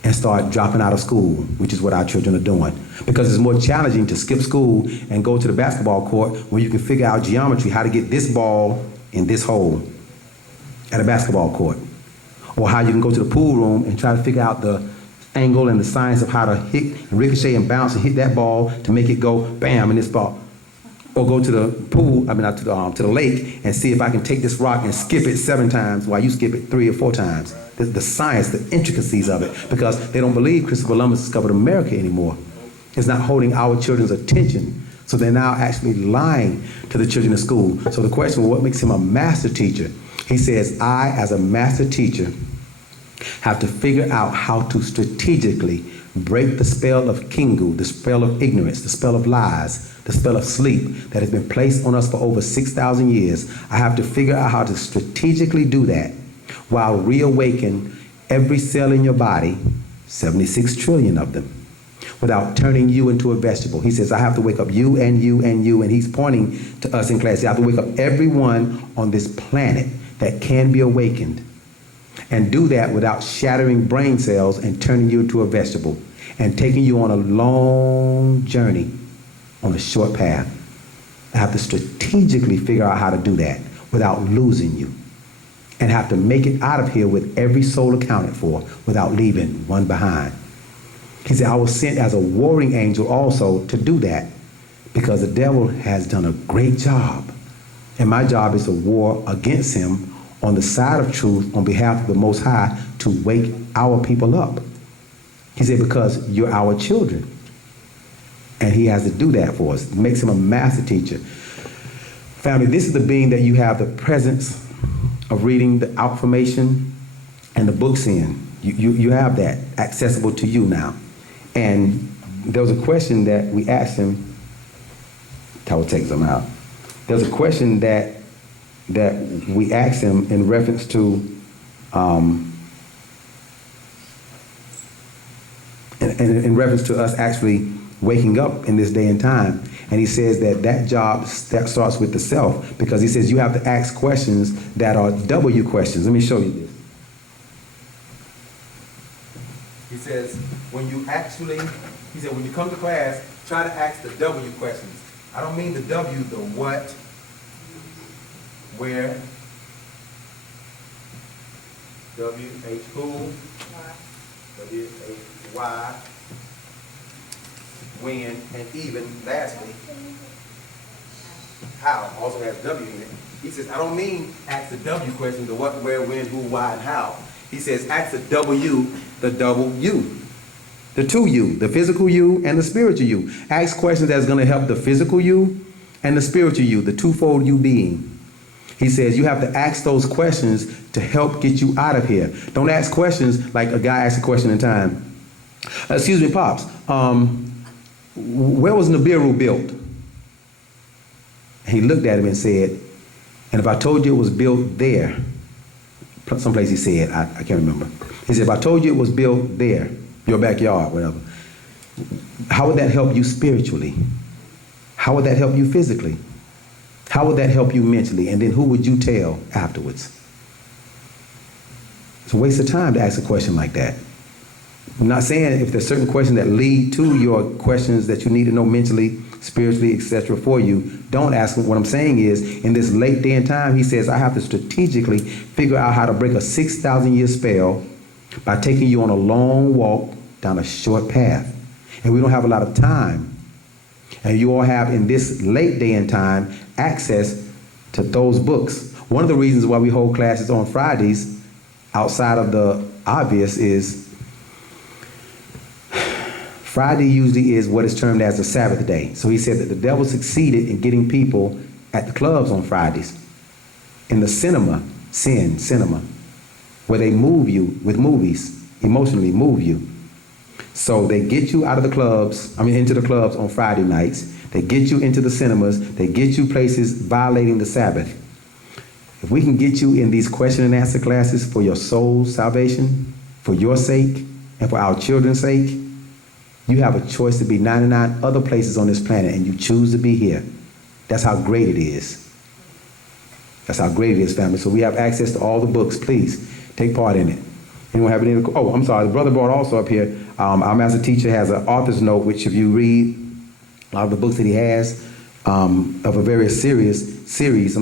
and start dropping out of school, which is what our children are doing. Because it's more challenging to skip school and go to the basketball court where you can figure out geometry, how to get this ball in this hole at a basketball court. Or how you can go to the pool room and try to figure out the angle and the science of how to hit and ricochet and bounce and hit that ball to make it go bam in this ball. Or go to the pool, not to the lake and see if I can take this rock and skip it 7 times while you skip it 3 or 4 times. The science, the intricacies of it, because they don't believe Christopher Columbus discovered America anymore. It's not holding our children's attention. So they're now actually lying to the children in school. So the question was, what makes him a master teacher? He says, I, as a master teacher, have to figure out how to strategically break the spell of Kingu, the spell of ignorance, the spell of lies, the spell of sleep that has been placed on us for over 6,000 years. I have to figure out how to strategically do that while reawaken every cell in your body, 76 trillion of them, without turning you into a vegetable. He says, I have to wake up you and you and you, and he's pointing to us in class. I have to wake up everyone on this planet that can be awakened, and do that without shattering brain cells and turning you into a vegetable and taking you on a long journey on a short path. I have to strategically figure out how to do that without losing you, and have to make it out of here with every soul accounted for without leaving one behind. He said, I was sent as a warring angel also to do that because the devil has done a great job. And my job is to war against him on the side of truth on behalf of the Most High to wake our people up. He said, because you're our children. And he has to do that for us. It makes him a master teacher. Family, this is the being that you have the presence of reading the outformation and the books in. You have that accessible to you now. And there was a question that we asked him. I will take them out. There was a question that we asked him in reference to in reference to us actually waking up in this day and time. And he says that job that starts with the self, because he says you have to ask questions that are W questions. Let me show you this. He says, when you come to class, try to ask the W questions. I don't mean the W, the what, where, W-H who, W-H why, when, and even, lastly, how also has W in it. He says, I don't mean ask the W question, the what, where, when, who, why, and how. He says, ask the W, the double you. The 2 you, the physical you and the spiritual you. Ask questions that's going to help the physical you and the spiritual you, the twofold you being. He says you have to ask those questions to help get you out of here. Don't ask questions like a guy asked a question in time. Excuse me, Pops, where was Nibiru built? He looked at him and said, and if I told you it was built there, someplace he said, I can't remember. He said, if I told you it was built there, your backyard, whatever, how would that help you spiritually? How would that help you physically? How would that help you mentally? And then who would you tell afterwards? It's a waste of time to ask a question like that. I'm not saying if there's certain questions that lead to your questions that you need to know mentally, spiritually, etc. for you, don't ask them. What I'm saying is, in this late day and time, he says, I have to strategically figure out how to break a 6,000-year spell by taking you on a long walk down a short path. And we don't have a lot of time. And you all have, in this late day and time, access to those books. One of the reasons why we hold classes on Fridays, outside of the obvious, is Friday usually is what is termed as the Sabbath day. So he said that the devil succeeded in getting people at the clubs on Fridays, in the cinema, cinema, where they move you with movies, emotionally move you. So they get you out of the clubs, into the clubs on Friday nights. They get you into the cinemas. They get you places violating the Sabbath. If we can get you in these question and answer classes for your soul's salvation, for your sake, and for our children's sake, you have a choice to be 99 other places on this planet, and you choose to be here. That's how great it is. That's how great it is, family. So we have access to all the books. Please take part in it. Anyone have any? Oh, I'm sorry. The brother brought also up here. Our master teacher has an author's note, which if you read a lot of the books that he has of a very serious series,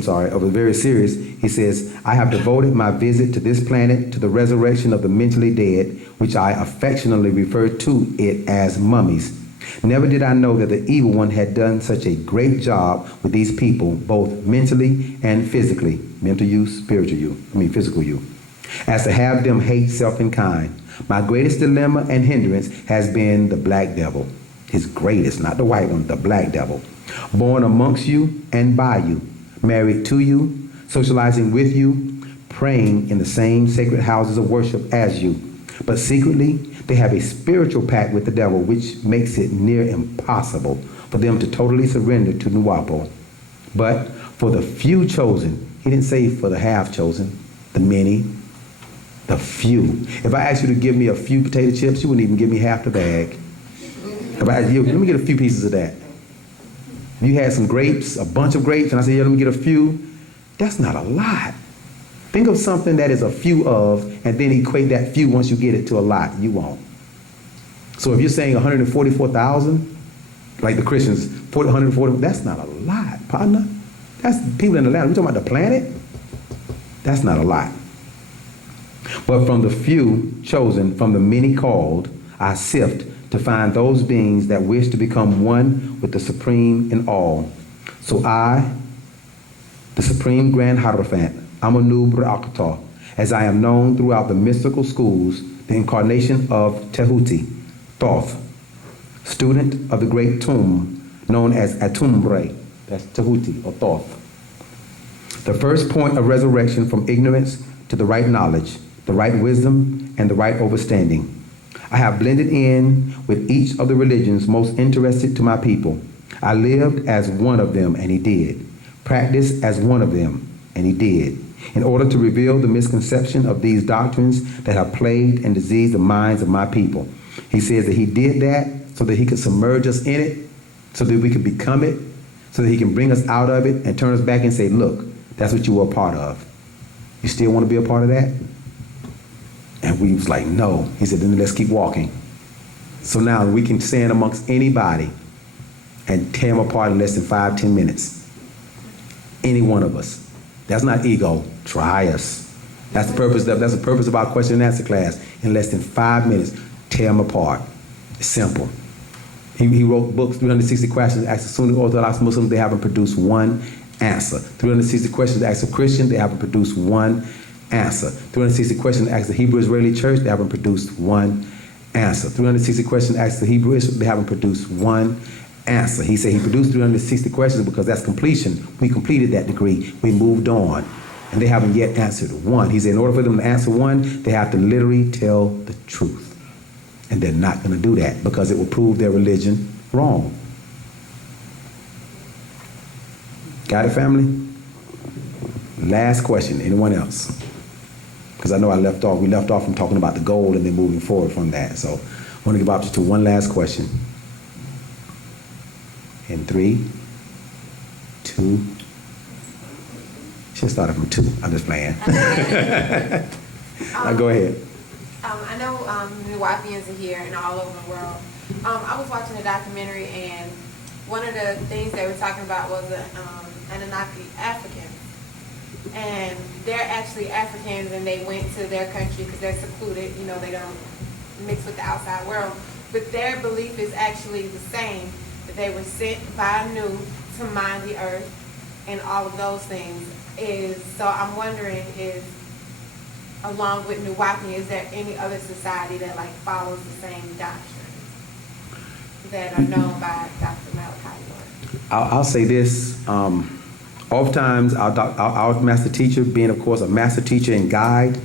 he says, I have devoted my visit to this planet to the resurrection of the mentally dead, which I affectionately refer to it as mummies. Never did I know that the evil one had done such a great job with these people, both mentally and physically. Mental you, spiritual you, physical you. As to have them hate self and kind. My greatest dilemma and hindrance has been the black devil. His greatest, not the white one, the black devil. Born amongst you and by you, married to you, socializing with you, praying in the same sacred houses of worship as you. But secretly, they have a spiritual pact with the devil, which makes it near impossible for them to totally surrender to Wu-nuwaupu. But for the few chosen, he didn't say for the half chosen, the many, the few. If I asked you to give me a few potato chips, you wouldn't even give me half the bag. If I asked you, let me get a few pieces of that. If you had some grapes, a bunch of grapes, and I said, yeah, let me get a few, that's not a lot. Think of something that is a few of, and then equate that few once you get it to a lot. You won't. So if you're saying 144,000, like the Christians, 140, that's not a lot, partner. That's people in the land. We're talking about the planet. That's not a lot. But from the few chosen, from the many called, I sift to find those beings that wish to become one with the Supreme in all. So I, the Supreme Grand Hierophant, Wu-nuwaupu, as I am known throughout the mystical schools, the incarnation of Tehuti, Thoth, student of the great tomb known as Atumbre, that's Tehuti or Thoth. The first point of resurrection from ignorance to the right knowledge, the right wisdom, and the right understanding. I have blended in with each of the religions most interested to my people. I lived as one of them, and he did. Practiced as one of them, and he did. In order to reveal the misconception of these doctrines that have plagued and diseased the minds of my people. He says that he did that so that he could submerge us in it, so that we could become it, so that he can bring us out of it and turn us back and say, look, that's what you were a part of. You still want to be a part of that? And we was like, no. He said, then let's keep walking. So now we can stand amongst anybody and tear them apart in less than 5-10 minutes. Any one of us. That's not ego. Try us. That's the purpose of our question and answer class. In less than 5 minutes, tear them apart. It's simple. He wrote books, 360 questions, asked the Sunni Orthodox Muslims, they haven't produced one answer. 360 questions, asked a Christian, they haven't produced one answer. 360 questions, asked the Hebrew Israeli Church, they haven't produced one answer. 360 questions, asked the Hebrew Israel, they haven't produced one answer. He said he produced 360 questions because that's completion. We completed that degree. We moved on. And they haven't yet answered one. He said in order for them to answer one, they have to literally tell the truth. And they're not going to do that because it will prove their religion wrong. Got it, family? Last question. Anyone else? Because I know we left off from talking about the goal and then moving forward from that. So I want to give opportunity to one last question. In 3, 2, should have started from 2. I'm just playing. Now go ahead. I know Wu-nuwaupians are here and all over the world. I was watching a documentary, and one of the things they were talking about was Anunnaki Africans. And they're actually Africans, and they went to their country because they're secluded. You know, they don't mix with the outside world. But their belief is actually the same, that they were sent by Nu to mine the earth, and all of those things. So I'm wondering if, along with Wu-nuwaupu, is there any other society that like follows the same doctrine that are known by Dr. Malachi? I'll say this. Oftentimes, our master teacher, being of course a master teacher and guide,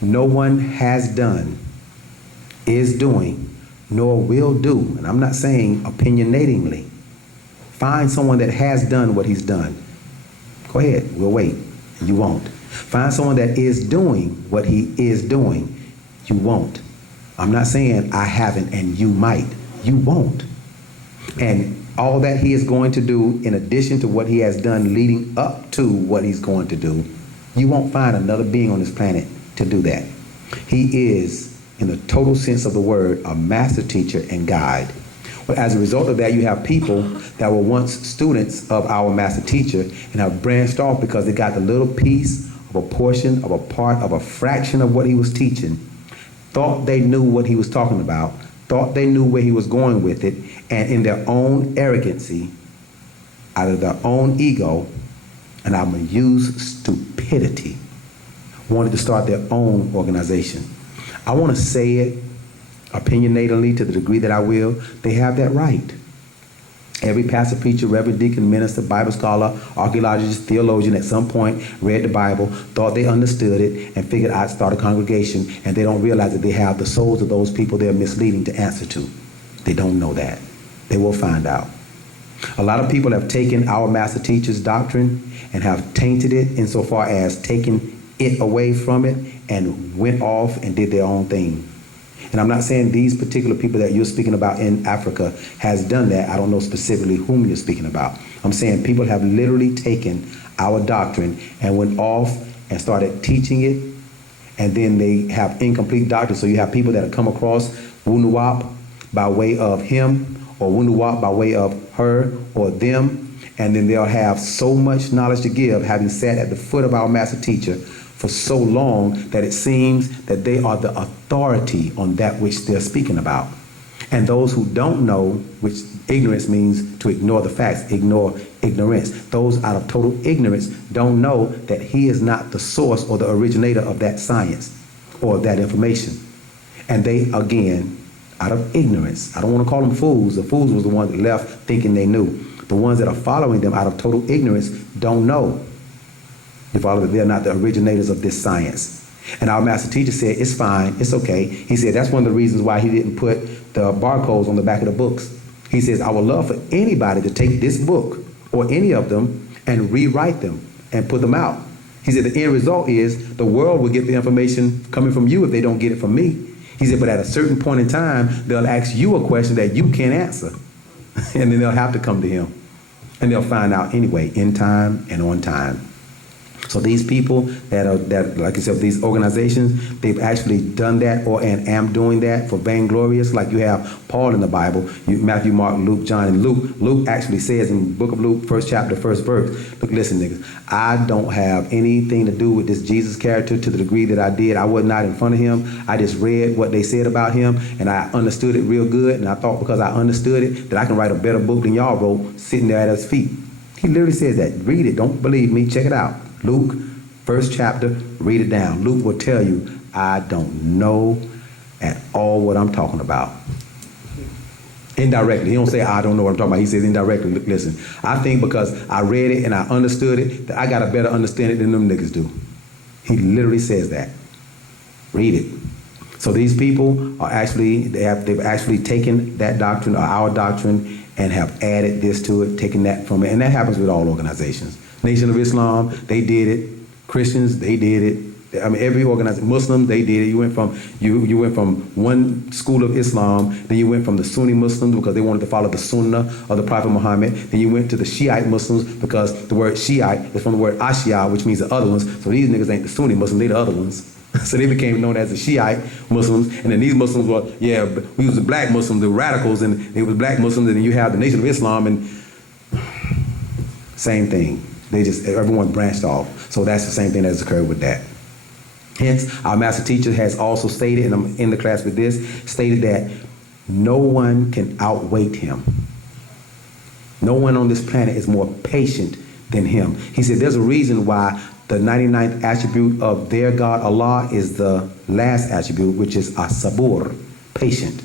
no one has done, is doing, nor will do, and I'm not saying opinionatingly. Find someone that has done what he's done. Go ahead, we'll wait. You won't. Find someone that is doing what he is doing. You won't. I'm not saying I haven't and you might. You won't. And all that he is going to do, in addition to what he has done leading up to what he's going to do, you won't find another being on this planet to do that. He is, in the total sense of the word, a master teacher and guide. But as a result of that, you have people that were once students of our master teacher and have branched off because they got the little piece of a portion of a part of a fraction of what he was teaching, thought they knew what he was talking about, thought they knew where he was going with it, and in their own arrogancy, out of their own ego, and I'm going to use stupidity, wanted to start their own organization. I want to say it opinionatedly to the degree that I will. They have that right. Every pastor, preacher, reverend, deacon, minister, Bible scholar, archaeologist, theologian at some point read the Bible, thought they understood it, and figured I'd start a congregation, and they don't realize that they have the souls of those people they're misleading to answer to. They don't know that. They will find out. A lot of people have taken our master teacher's doctrine and have tainted it insofar as taken it away from it and went off and did their own thing. And I'm not saying these particular people that you're speaking about in Africa has done that. I don't know specifically whom you're speaking about. I'm saying people have literally taken our doctrine and went off and started teaching it, and then they have incomplete doctrine. So you have people that have come across Wu-nuwaup by way of him, or Wu-nuwaup by way of her or them, and then they'll have so much knowledge to give, having sat at the foot of our master teacher for so long that it seems that they are the authority on that which they're speaking about. And those who don't know, which ignorance means to ignore the facts, ignore ignorance. Those out of total ignorance don't know that he is not the source or the originator of that science or that information. And they, again, out of ignorance, I don't want to call them fools. The fools was the ones that left thinking they knew. The ones that are following them out of total ignorance don't know. You follow that they're not the originators of this science. And our master teacher said, it's fine, it's okay. He said that's one of the reasons why he didn't put the barcodes on the back of the books. He says, I would love for anybody to take this book or any of them and rewrite them and put them out. He said the end result is the world will get the information coming from you if they don't get it from me. He said, but at a certain point in time, they'll ask you a question that you can't answer. And then they'll have to come to him. And they'll find out anyway, in time and on time. So these people that like I said, these organizations, they've actually done that and am doing that for vainglorious. Like you have Paul in the Bible, Matthew, Mark, Luke, John, and Luke. Luke actually says in the book of Luke, 1st chapter, 1st verse, look, listen, niggas, I don't have anything to do with this Jesus character to the degree that I did. I was not in front of him. I just read what they said about him, and I understood it real good, and I thought because I understood it that I can write a better book than y'all wrote sitting there at his feet. He literally says that. Read it. Don't believe me. Check it out. Luke, 1st chapter, read it down. Luke will tell you, I don't know at all what I'm talking about. Indirectly. He don't say, I don't know what I'm talking about. He says indirectly, look, listen, I think because I read it and I understood it, that I got a better understanding than them niggas do. He literally says that. Read it. So these people are actually, they've actually taken that doctrine, or our doctrine, and have added this to it, taken that from it. And that happens with all organizations. Nation of Islam, they did it. Christians, they did it. I mean, every organization, Muslims, they did it. You went from one school of Islam, then you went from the Sunni Muslims because they wanted to follow the Sunnah of the Prophet Muhammad. Then you went to the Shiite Muslims because the word Shiite is from the word Ashia, which means the other ones. So these niggas ain't the Sunni Muslims, they the other ones. So they became known as the Shiite Muslims. And then these Muslims were, yeah, we was the black Muslims, the radicals, and they were black Muslims. And then you have the Nation of Islam, and same thing. Everyone branched off. So that's the same thing that has occurred with that. Hence, our master teacher has also stated, and I'm in the class with this, stated that no one can outweight him. No one on this planet is more patient than him. He said there's a reason why the 99th attribute of their God, Allah, is the last attribute, which is as-sabur, patient.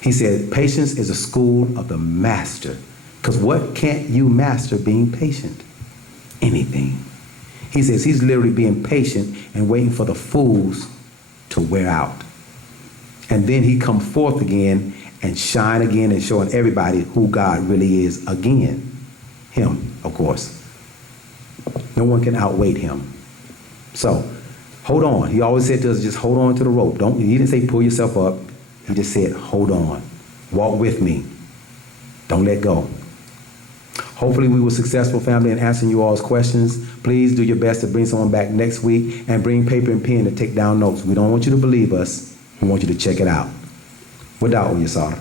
He said patience is a school of the master. Because what can't you master being patient? Anything. He says he's literally being patient and waiting for the fools to wear out. And then he come forth again and shine again and showing everybody who God really is again. Him, of course. No one can outweight him. So, hold on. He always said to us, just hold on to the rope. He didn't say pull yourself up. He just said, hold on. Walk with me. Don't let go. Hopefully we were successful, family, in answering you all's questions. Please do your best to bring someone back next week and bring paper and pen to take down notes. We don't want you to believe us. We want you to check it out. Wu-nuwaup, Yasar.